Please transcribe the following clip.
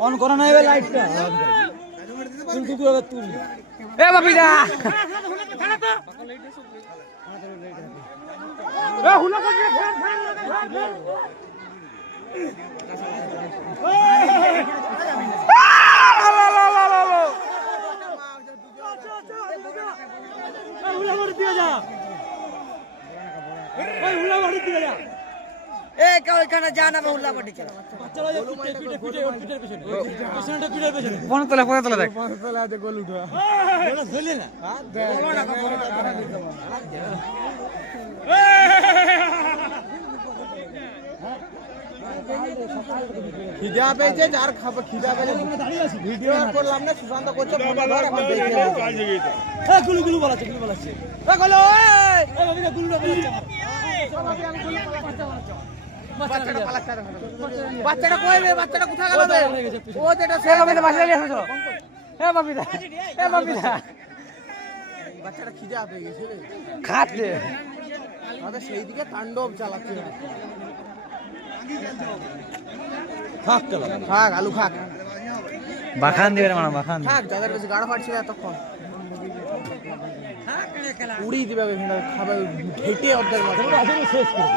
on করা নাই লাইটটা তুল এ বাপিদা এ হুলা করে হুলা করে দিয়ে যা ওই হুলা করে দিয়ে যা এ ওইখানে যা না হুলা করে চলো বাচ্চারা পিঠে পিঠের পেছনে পেছনেটা পিঠের পেছনে ফোন তোলা দেখ ফোন তোলা দে গোল উঠা এটা ধরলে না হ্যাঁ খিদা পেয়েছে যার খাবে খিদা পেয়েছে ভিডিও করলাম না সুশান্ত করছে গুলু বলাচ্ছে এ গুলু এ গুলুটা বলাচ্ছে বাচ্চাটা কই রে বাচ্চাটা কোথায় গেল রে ও যেটা সে বাপিদা বাসা নিয়ে এসেছো হে বাপিদা বাচ্চাটা খিদা পেয়ে গেছে রে খাচ্ছে আমাদের সেই দিকে তাণ্ডব চালাচ্ছে খাক আলু খাক বাখান দিবে মানে বাখান খাক যাদের বেশি গাড় ফাটছিল তখন উড়িয়ে দিবে খাবে ঘেটে অর্ধেক মাথা শেষ করে